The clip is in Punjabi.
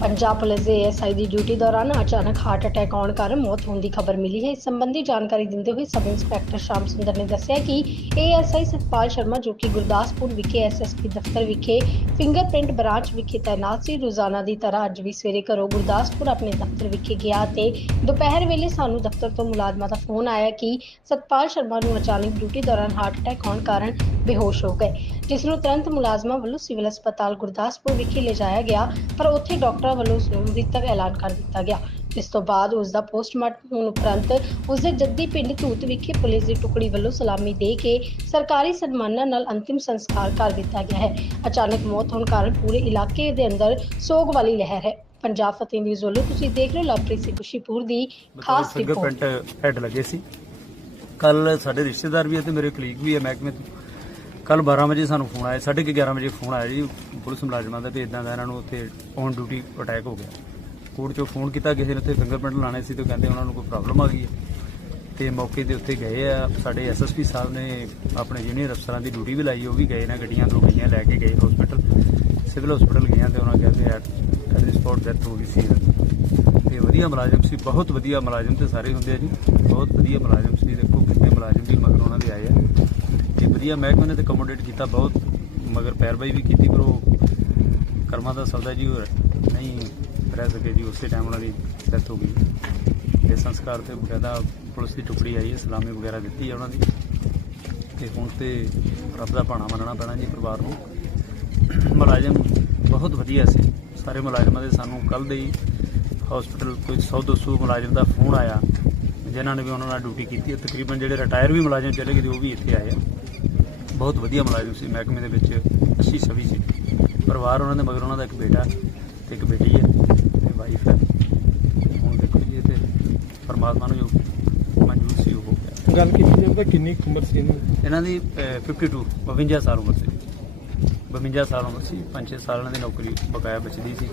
ਪੰਜਾਬ ਪੁਲਿਸ ਦੇ ਐਸਆਈ ਦੀ ਡਿਊਟੀ ਦੌਰਾਨ ਅਚਾਨਕ ਹਾਰਟ ਅਟੈਕ ਆਉਣ ਕਾਰਨ ਮੌਤ ਹੋਣ ਦੀ ਖਬਰ ਮਿਲੀ ਹੈ। ਇਸ ਸੰਬੰਧੀ ਜਾਣਕਾਰੀ ਦਿੰਦੇ ਹੋਏ ਸਬ ਇੰਸਪੈਕਟਰ ਸ਼ਾਮ ਸੁੰਦਰ ਨੇ ਦੱਸਿਆ ਕਿ ਏਐਸਆਈ ਸਤਪਾਲ ਸ਼ਰਮਾ, ਜੋ ਕਿ ਗੁਰਦਾਸਪੁਰ ਵਿਖੇ ਐਸਐਸਪੀ ਦਫ਼ਤਰ ਵਿਖੇ ਫਿੰਗਰਪ੍ਰਿੰਟ ਬ੍ਰਾਂਚ ਵਿਖੇ ਤਾਇਨਾਤ ਸੀ, ਰੋਜ਼ਾਨਾ ਦੀ ਤਰ੍ਹਾਂ ਅੱਜ ਵੀ ਸਵੇਰੇ ਘਰੋਂ ਗੁਰਦਾਸਪੁਰ ਆਪਣੇ ਦਫ਼ਤਰ ਵਿਖੇ ਗਿਆ ਤੇ ਦੁਪਹਿਰ ਵੇਲੇ ਸਾਨੂੰ ਦਫ਼ਤਰ ਤੋਂ ਮੁਲਾਜ਼ਮਾਂ ਦਾ ਫੋਨ ਆਇਆ ਕਿ ਸਤਪਾਲ ਸ਼ਰਮਾ ਨੂੰ ਅਚਾਨਕ ਡਿਊਟੀ ਦੌਰਾਨ ਹਾਰਟ ਅਟੈਕ ਆਉਣ ਕਾਰਨ ਬੇਹੋਸ਼ ਹੋ ਗਏ, ਜਿਸ ਨੂੰ ਤੁਰੰਤ ਮੁਲਾਜ਼ਮਾਂ ਵੱਲੋਂ ਸਿਵਲ ਹਸਪਤਾਲ ਗੁਰਦਾਸਪੁਰ ਵਿਖੇ ਲਿਜਾਇਆ ਗਿਆ, ਪਰ ਉੱਥੇ ਡਾਕਟਰ ਵੱਲੋਂ ਉਸ ਨੂੰ ਮ੍ਰਿਤਕ ਐਲਾਨ ਕਰ ਦਿੱਤਾ ਗਿਆ। ਇਸ ਤੋਂ ਬਾਅਦ ਉਸ ਦਾ ਪੋਸਟਮਾਰਟਮ ਹੋਣ ਉਪਰੰਤ ਉਸ ਦੇ ਜੱਦੀ ਪਿੰਡ ਧੂਤ ਵਿਖੇ ਪੁਲਿਸ ਦੀ ਟੁਕੜੀ ਵੱਲੋਂ ਸਲਾਮੀ ਦੇ ਕੇ ਸਰਕਾਰੀ ਸਨਮਾਨਾਂ ਨਾਲ ਅੰਤਿਮ ਸੰਸਕਾਰ ਕਰ ਦਿੱਤਾ ਗਿਆ ਹੈ। ਅਚਾਨਕ ਮੌਤ ਹੋਣ ਕਾਰਨ ਪੂਰੇ ਇਲਾਕੇ ਦੇ ਅੰਦਰ ਸੋਗ ਵਾਲੀ ਲਹਿਰ ਹੈ। ਪੰਜਾਬ ਫਤਿਹ ਨਿਊਜ਼ ਵੱਲੋਂ ਤੁਸੀਂ ਦੇਖ ਰਹੇ ਹੋ ਲਵਪ੍ਰੀਤ ਸਿੰਘ ਖੁਸ਼ੀਪੁਰ ਦੀ ਖਾਸ ਰਿਪੋਰਟ। ਹੈਡ ਲੱਗੇ ਸੀ। ਕੱਲ ਸਾਡੇ ਰਿਸ਼ਤੇਦਾਰ ਵੀ ਹੈ ਤੇ ਮੇਰੇ ਕਲੀਗ ਵੀ ਹੈ ਮਹਿਕਮੇ ਤੋਂ। ਕੱਲ 12 ਵਜੇ ਸਾਨੂੰ ਫੋਨ ਆਇਆ 11:30 ਵਜੇ ਫੋਨ ਆਇਆ ਜੀ। ਪੁਲਿਸ ਮੁਲਾਜ਼ਮਾਂ ਦਾ ਵੀ ਇਦਾਂ ਦਾ ਇਹਨਾਂ ਨੂੰ ਉੱਥੇ ਔਨ ਡਿਊਟੀ ਅਟੈਕ ਹੋ ਗਿਆ। ਕੋਰਟ ਚੋਂ ਫੋਨ ਕੀਤਾ, ਕਿਸੇ ਨੇ ਉੱਥੇ ਫਿੰਗਰਪ੍ਰਿੰਟ ਲਾਣੇ ਸੀ ਤੇ ਕਹਿੰਦੇ ਉਹਨਾਂ ਨੂੰ ਕੋਈ ਪ੍ਰੋਬਲਮ ਆ ਗਈ ਹੈ। ਤੇ ਮੌਕੇ ਦੇ ਉੱਤੇ ਗਏ ਆ, ਸਾਡੇ ਐਸਐਸਪੀ ਸਾਹਿਬ ਨੇ ਆਪਣੇ ਜੂਨੀਅਰ ਅਫਸਰਾਂ ਦੀ ਡਿਊਟੀ ਵੀ ਲਾਈ, ਉਹ ਵੀ ਗਏ ਨਾ, ਗੱਡੀਆਂ ਦੋ ਗੱਡੀਆਂ ਲੈ ਕੇ ਗਏ ਹਸਪੀਟਲ ਸਿਵਲ ਹਸਪੀਟਲ ਗਏ ਤੇ ਉਹਨਾਂ ਕਹਿੰਦੇ ਆ ਐਟ ਸਪੌਟ ਡੈਥ ਹੋ ਗਈ ਸੀ ਇਹਨਾਂ ਦੀ। ਤੇ ਵਧੀਆ ਮੁਲਾਜ਼ਮ ਸੀ, ਬਹੁਤ ਵਧੀਆ ਮੁਲਾਜ਼ਮ ਤੇ ਸਾਰੇ ਹੁੰਦੇ ਆ ਜੀ। ਬਹੁਤ ਵਧੀਆ ਮੁਲਾਜ਼ਮ ਸੀ, ਦੇਖੋ ਕਿੰਨੇ ਮੁਲਾਜ਼ਮ ਵੀ ਮਗਰ ਉਹਨਾਂ ਦੇ ਆਏ ਆ। ਤੇ ਵਧੀਆ ਮਹਿਕਮੇ ਨੇ ਤੇ ਕਮੋਡੇਟ ਕੀਤਾ ਬਹੁਤ। ਮਗਰ ਪੈਰਵਾਈ ਵੀ ਕੀਤੀ, ਪਰ ਉਹ ਕਰਮਾਂ ਦਾ ਸੌਦਾ ਜੀ ਉਹ ਨਹੀਂ ਰਹਿ ਸਕੇ ਜੀ, ਉਸੇ ਟਾਈਮ ਉਹਨਾਂ ਦੀ ਡੈਥ ਹੋ ਗਈ। ਤੇ ਸੰਸਕਾਰ ਤੇ ਬਕਾਇਦਾ ਪੁਲਿਸ ਦੀ ਟੁਕੜੀ ਆਈ ਹੈ, ਸਲਾਮੀ ਵਗੈਰਾ ਦਿੱਤੀ ਹੈ ਉਹਨਾਂ ਦੀ। ਤੇ ਹੁਣ ਤੇ ਰੱਬ ਦਾ ਭਾਣਾ ਮੰਨਣਾ ਪੈਣਾ ਜੀ ਪਰਿਵਾਰ ਨੂੰ। ਮੁਲਾਜ਼ਮ ਬਹੁਤ ਵਧੀਆ ਸੀ। ਸਾਰੇ ਮੁਲਾਜ਼ਮਾਂ ਦੇ ਸਾਨੂੰ ਕੱਲ ਦੇ ਹੀ ਹਸਪੀਟਲ ਕੋਈ 100 200 ਮੁਲਾਜ਼ਮ ਦਾ ਫੋਨ ਆਇਆ, ਜਿਨ੍ਹਾਂ ਨੇ ਵੀ ਉਹਨਾਂ ਨਾਲ ਡਿਊਟੀ ਕੀਤੀ ਹੈ। ਤਕਰੀਬਨ ਜਿਹੜੇ ਰਿਟਾਇਰ ਵੀ ਮੁਲਾਜ਼ਮ ਚਲੇ ਗਏ ਤੇ ਉਹ ਵੀ ਇੱਥੇ ਆਏ ਆ। ਬਹੁਤ ਵਧੀਆ ਮੁਲਾਜ਼ਮ ਸੀ ਮਹਿਕਮੇ ਦੇ ਵਿੱਚ ਅੱਛੀ ਛਵੀ ਸੀ। ਪਰਿਵਾਰ ਉਹਨਾਂ ਦੇ ਮਗਰ ਉਹਨਾਂ ਦਾ ਇੱਕ ਬੇਟਾ ਤੇ ਇੱਕ ਬੇਟੀ ਹੈ ਤੇ ਵਾਈਫ ਹੈ। ਹੁਣ ਦੇਖੋ ਜੀ ਇਹ ਤੇ ਪਰਮਾਤਮਾ ਨੂੰ ਜੋ ਮਨਜ਼ੂਰ ਸੀ ਉਹ ਹੋ ਗਿਆ। ਗੱਲ ਕੀਤੀ ਜਾਵੇ ਤਾਂ ਕਿੰਨੀ ਕੁ ਉਮਰ ਸੀ ਇਹਨੂੰ ਇਹਨਾਂ ਦੀ ਅਹ, 52 52 ਸਾਲ ਉਮਰ ਸੀ। 52 ਸਾਲ ਉਮਰ ਸੀ 5-6 ਸਾਲ ਦੀ ਨੌਕਰੀ ਬਕਾਇਆ ਬਚਦੀ ਸੀ।